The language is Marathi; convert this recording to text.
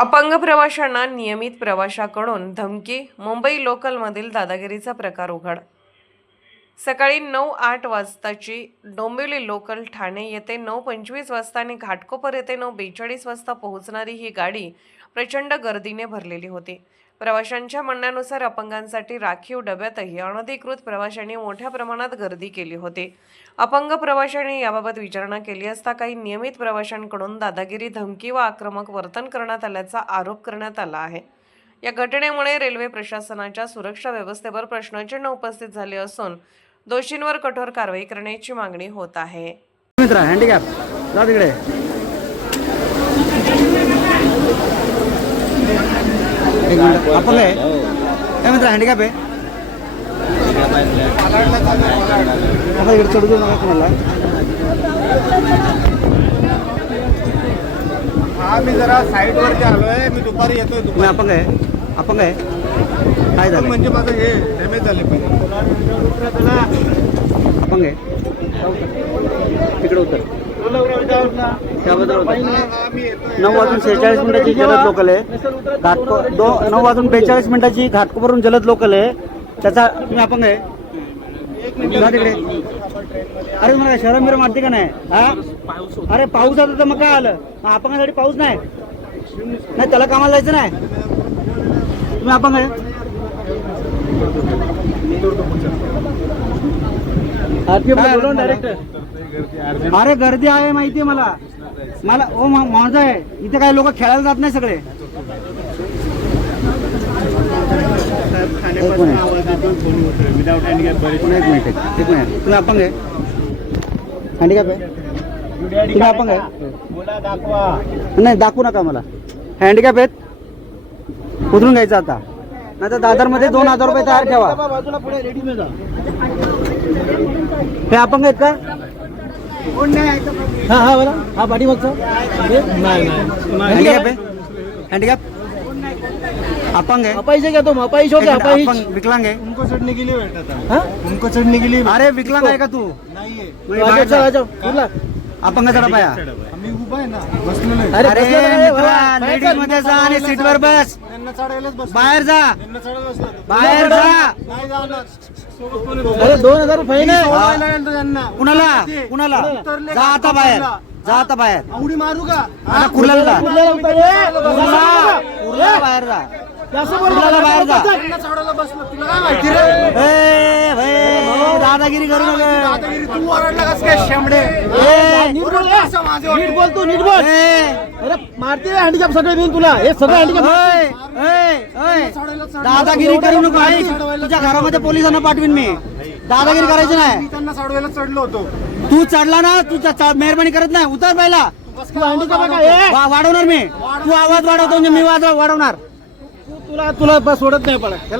अपंग प्रवाशांना नियमित प्रवाशाकडून धमकी. मुंबई लोकलमधील दादागिरीचा प्रकार उघड. सकाळी 9:08 वाजताची डोंबिवली लोकल ठाणे येथे 9:25 वाजता आणि घाटकोपर येथे 9:42 वाजता पोहोचणारी ही गाडी प्रचंड गर्दीने भरलेली होती. प्रवाशांच्या म्हणण्यानुसार अपंगांसाठी राखीव डब्यातही अनधिकृत प्रवाशांनी मोठ्या प्रमाणात गर्दी केली होती. अपंग प्रवाशांनी याबाबत विचारणा केली असता काही नियमित प्रवाशांकडून दादागिरी, धमकी व आक्रमक वर्तन करण्यात आल्याचा आरोप करण्यात आला आहे. या घटनेमुळे रेल्वे प्रशासनाच्या सुरक्षा व्यवस्थेवर प्रश्नचिन्ह उपस्थित झाले असून दोषींवर कठोर कारवाई करण्याची मागणी होत आहे. मित्रा हँडिकॅप जा तिकडे. एक मिनिट आपण काय मित्रा हँडिकॅप आहे आता इकडे चढू देऊ नका तुम्हाला. हा मी जरा साईडवरती आलोय. मी दुपारी येतोय. तुम्ही अपंग आहे? अपंग आहे काय झालं म्हणजे माझं हे डॅमेज झाले पाहिजे. अपंग आहे तिकडे उतर. त्याबद्दल 9:46 मिनिटाची जलद लोकल आहे. 9:42 मिनिटाची घाटकोपरून जलद लोकल आहे. त्याचा तुम्ही अपंग आहे जा तिकडे. अरे मला शहरा मिरं मारते का नाही? हा अरे पाऊस आता तर मग काय आलं? अपंगासाठी पाऊस नाही नाही त्याला कामाला जायचं नाही. तुम्ही अपंग आहे? अरे गर्दी आहे माहितीये मला. ओ माझं आहे इथे काही लोक खेळायला जात नाही सगळे. एक मिनिट तुम्ही अपंग आहे? हँडिकॅप आहे? तुम्ही अपंग आहे? नाही दाखवू नका मला. हँडिकॅप आहेत उतरून घ्यायचं आता नाही तर दादरमध्ये 2,000 रुपये तयार ठेवा. हे अपंग आहेत का? हा हा बोला. हा पाठीमागचा हँडिकॅप आहे? हँडिकॅप अपंग है? पैसे क्या तुम अपाइश हो क्या? अपंग विकलांग है? उनको चढ़ने के लिए बैठा था. उनको चढ़ने के लिए. अरे विकलांग आहे का तू? नाही आहे. अपंगाचा पाया आम्ही उभा आहे ना बसलेलो आहे. अरे लेडीज मध्ये जा आणि सीटवर बस. त्यांना चढायलाच बस. बाहेर जा त्यांना चढायला बसलो होतो. बाहेर जा. नाही जाणार. अरे 2,000 रुपये सोडायला गेलतो त्यांना. कुणाला कुणाला? उतरले जा आता बाहेर. जा आता बाहेर. उडी मारू का? आता कुर्ल्याला जा. कुर्ल्याला बाहेर जा. कुर्ल्याला बाहेर जा. त्यांना चढायला बसलो. तुला काय माहिती रे? दादागिरी करू नका. दादागिरी तू ओरडला कस काय शेंबडे? नीट बोल तू नीट बोल. अरे मारते हँडिकॅप सगळे मी तुला हे सगळं दादागिरी करू नको. तुझ्या घरामध्ये पोलिसांना पाठवीन मी. दादागिरी करायची नाही. मी त्यांना चढवायला चढलो होतो. तू चढला ना तू मेहरबानी करत नाही. उतर पहिला. वाढवणार मी. तू आवाज वाढवतो म्हणजे मी वाढवणार. तुला सोडत नाही पडत.